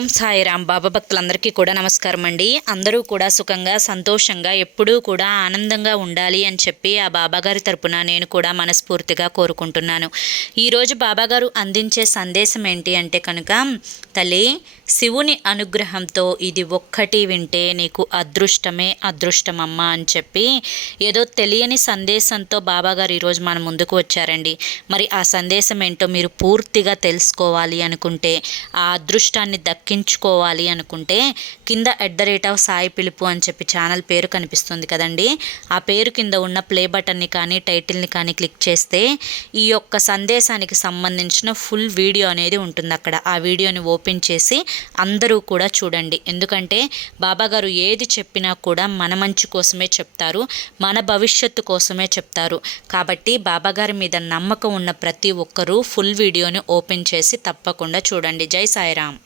ఓం సాయిరామ్. బాబా భక్తులందరికీ కూడా నమస్కారం అండి. అందరూ కూడా సుఖంగా సంతోషంగా ఎప్పుడూ కూడా ఆనందంగా ఉండాలి అని చెప్పి ఆ బాబాగారి తరపున నేను కూడా మనస్ఫూర్తిగా కోరుకుంటున్నాను. ఈరోజు బాబాగారు అందించే సందేశం ఏంటి అంటే కనుక, తల్లి, శివుని అనుగ్రహంతో ఇది ఒక్కటి వింటే నీకు అదృష్టమే అదృష్టమమ్మ అని చెప్పి ఏదో తెలియని సందేశంతో బాబాగారు ఈరోజు మన ముందుకు వచ్చారండి. మరి ఆ సందేశం ఏంటో మీరు పూర్తిగా తెలుసుకోవాలి అనుకుంటే, ఆ అదృష్టాన్ని దక్కించుకోవాలి అనుకుంటే కింద @సాయి పిలుపు అని చెప్పి ఛానల్ పేరు కనిపిస్తుంది కదండి. ఆ పేరు కింద ఉన్న ప్లే బటన్ని కానీ టైటిల్ని కానీ క్లిక్ చేస్తే ఈ యొక్క సందేశానికి సంబంధించిన ఫుల్ వీడియో అనేది ఉంటుంది అక్కడ. ఆ వీడియోని ఓపెన్ చేసి అందరూ కూడా చూడండి. ఎందుకంటే బాబాగారు ఏది చెప్పినా కూడా మన మంచి కోసమే చెప్తారు, మన భవిష్యత్తు కోసమే చెప్తారు. కాబట్టి బాబాగారి మీద నమ్మకం ఉన్న ప్రతి ఒక్కరూ ఫుల్ వీడియోని ఓపెన్ చేసి తప్పకుండా చూడండి. జై సాయిరామ్.